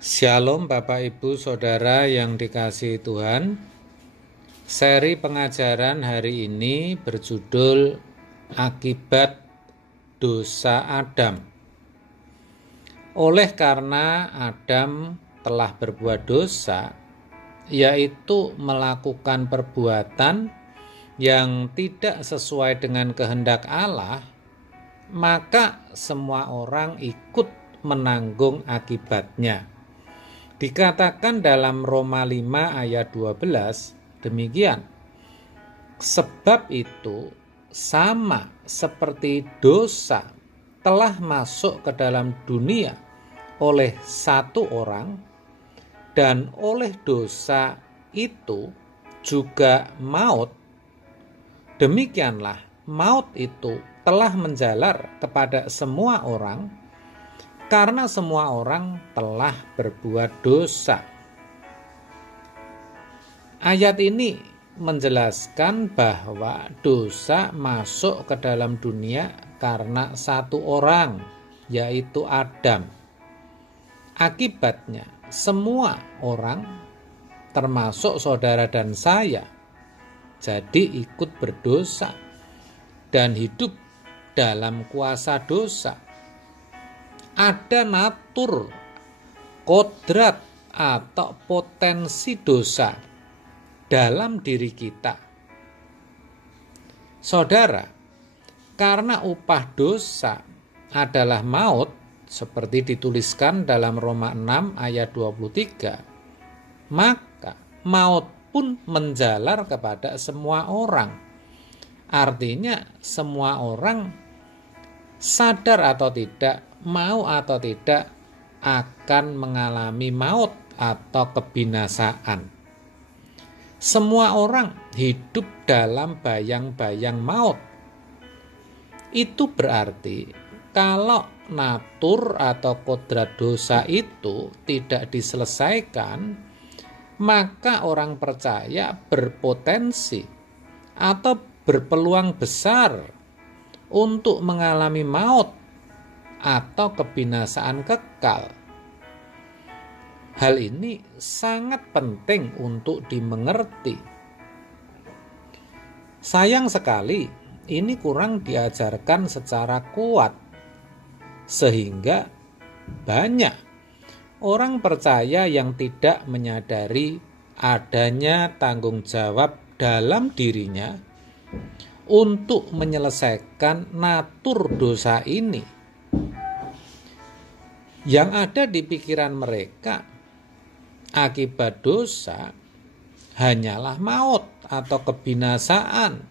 Shalom Bapak Ibu Saudara yang dikasihi Tuhan. Seri pengajaran hari ini berjudul Akibat Dosa Adam. Oleh karena Adam telah berbuat dosa, yaitu melakukan perbuatan yang tidak sesuai dengan kehendak Allah, maka semua orang ikut menanggung akibatnya. Dikatakan dalam Roma 5 ayat 12 demikian. Sebab itu sama seperti dosa telah masuk ke dalam dunia oleh satu orang, dan oleh dosa itu juga maut, demikianlah maut itu telah menjalar kepada semua orang, karena semua orang telah berbuat dosa. Ayat ini menjelaskan bahwa dosa masuk ke dalam dunia karena satu orang, yaitu Adam. Akibatnya, semua orang, termasuk saudara dan saya, jadi ikut berdosa dan hidup dalam kuasa dosa. Ada natur, kodrat, atau potensi dosa dalam diri kita. Saudara, karena upah dosa adalah maut, seperti dituliskan dalam Roma 6 ayat 23, maka maut pun menjalar kepada semua orang. Artinya semua orang sadar atau tidak, mau atau tidak, akan mengalami maut atau kebinasaan. Semua orang hidup dalam bayang-bayang maut. Itu berarti kalau natur atau kodrat dosa itu tidak diselesaikan, maka orang percaya berpotensi atau berpeluang besar untuk mengalami maut atau kebinasaan kekal. Hal ini sangat penting untuk dimengerti. Sayang sekali, ini kurang diajarkan secara kuat, sehingga banyak orang percaya yang tidak menyadari adanya tanggung jawab dalam dirinya untuk menyelesaikan natur dosa ini. Yang ada di pikiran mereka, akibat dosa hanyalah maut atau kebinasaan.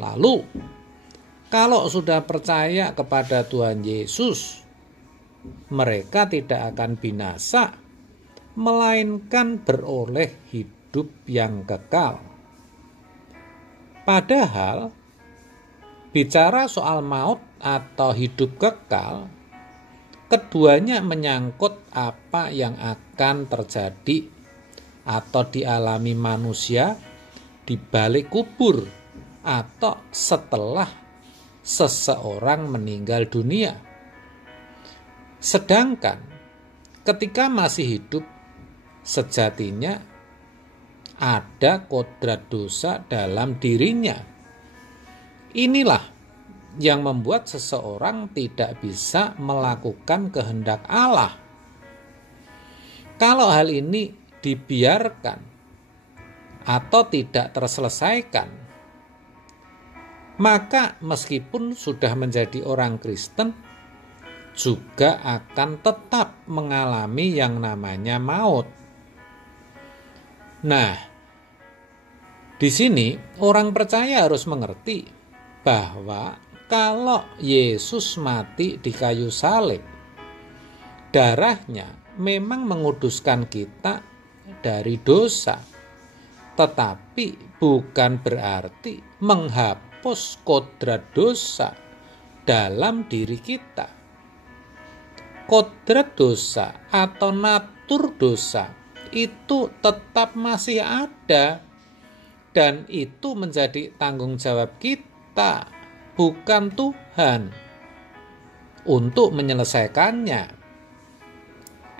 Lalu, kalau sudah percaya kepada Tuhan Yesus, mereka tidak akan binasa, melainkan beroleh hidup yang kekal. Padahal, bicara soal maut atau hidup kekal, keduanya menyangkut apa yang akan terjadi atau dialami manusia di balik kubur atau setelah seseorang meninggal dunia. Sedangkan ketika masih hidup, sejatinya ada kodrat dosa dalam dirinya. Inilah yang membuat seseorang tidak bisa melakukan kehendak Allah. Kalau hal ini dibiarkan atau tidak terselesaikan, maka meskipun sudah menjadi orang Kristen, juga akan tetap mengalami yang namanya maut. Nah, di sini orang percaya harus mengerti bahwa kalau Yesus mati di kayu salib, darahnya memang menguduskan kita dari dosa, tetapi bukan berarti menghapus kodrat dosa dalam diri kita. Kodrat dosa atau natur dosa itu tetap masih ada, dan itu menjadi tanggung jawab kita, bukan Tuhan, untuk menyelesaikannya.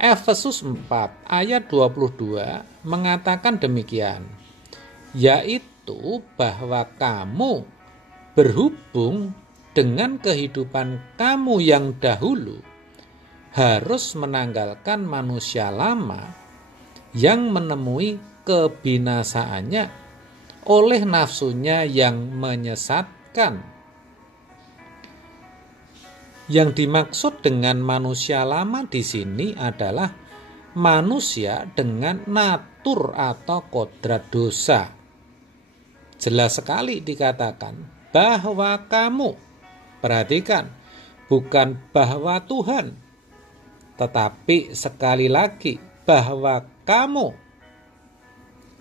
Efesus 4 ayat 22 mengatakan demikian, yaitu bahwa kamu berhubung dengan kehidupan kamu yang dahulu harus menanggalkan manusia lama yang menemui kebinasaannya oleh nafsunya yang menyesatkan. Yang dimaksud dengan manusia lama di sini adalah manusia dengan natur atau kodrat dosa. Jelas sekali dikatakan bahwa kamu, perhatikan, bukan bahwa Tuhan, tetapi sekali lagi bahwa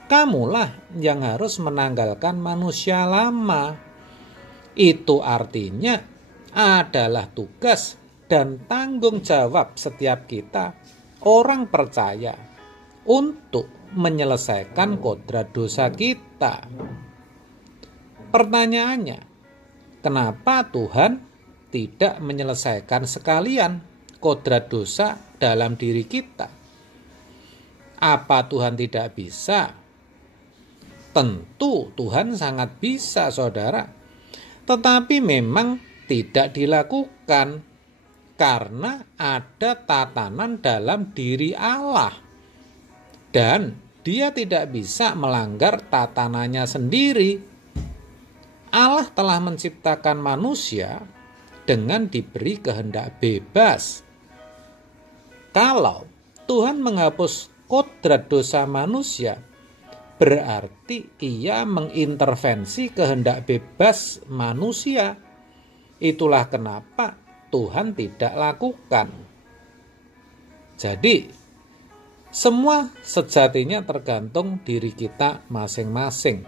kamulah yang harus menanggalkan manusia lama. Itu artinya adalah tugas dan tanggung jawab setiap kita, orang percaya, untuk menyelesaikan kodrat dosa kita. Pertanyaannya, kenapa Tuhan tidak menyelesaikan sekalian kodrat dosa dalam diri kita? Apa Tuhan tidak bisa? Tentu Tuhan sangat bisa, saudara. Tetapi memang tidak dilakukan karena ada tatanan dalam diri Allah. Dan dia tidak bisa melanggar tatanannya sendiri. Allah telah menciptakan manusia dengan diberi kehendak bebas. Kalau Tuhan menghapus kodrat dosa manusia, berarti ia mengintervensi kehendak bebas manusia. Itulah kenapa Tuhan tidak lakukan. Jadi, semua sejatinya tergantung diri kita masing-masing.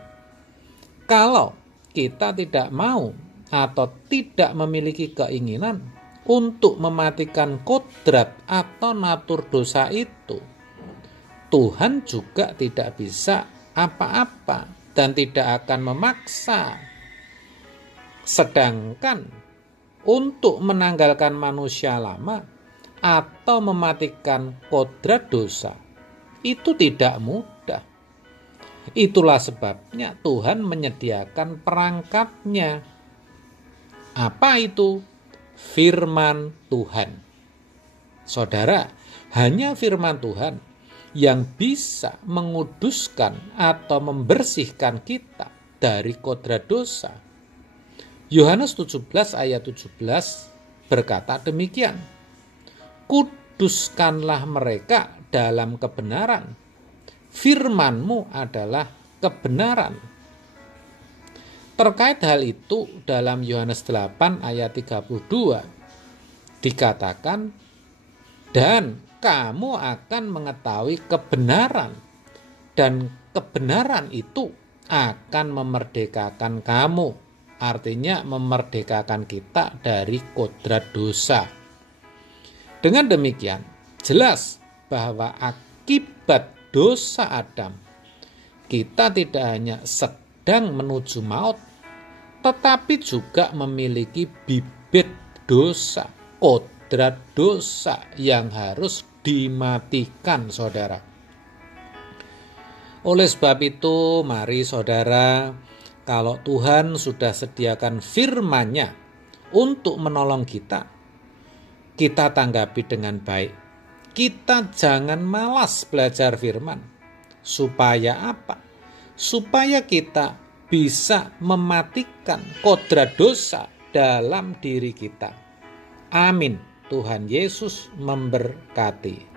Kalau kita tidak mau atau tidak memiliki keinginan untuk mematikan kodrat atau natur dosa itu, Tuhan juga tidak bisa apa-apa dan tidak akan memaksa. Sedangkan untuk menanggalkan manusia lama atau mematikan kodrat dosa itu tidak mudah. Itulah sebabnya Tuhan menyediakan perangkatnya. Apa itu? Firman Tuhan. Saudara, hanya firman Tuhan yang bisa menguduskan atau membersihkan kita dari kodrat dosa. Yohanes 17 ayat 17 berkata demikian, kuduskanlah mereka dalam kebenaran, firman-Mu adalah kebenaran. Terkait hal itu dalam Yohanes 8 ayat 32 dikatakan, dan kamu akan mengetahui kebenaran, dan kebenaran itu akan memerdekakan kamu. Artinya memerdekakan kita dari kodrat dosa. Dengan demikian, jelas bahwa akibat dosa Adam, kita tidak hanya sedang menuju maut, tetapi juga memiliki bibit dosa, kodrat dosa yang harus dimatikan, saudara. Oleh sebab itu, mari saudara, kalau Tuhan sudah sediakan firman-Nya untuk menolong kita, kita tanggapi dengan baik. Kita jangan malas belajar firman. Supaya apa? Supaya kita bisa mematikan kodrat dosa dalam diri kita. Amin. Tuhan Yesus memberkati.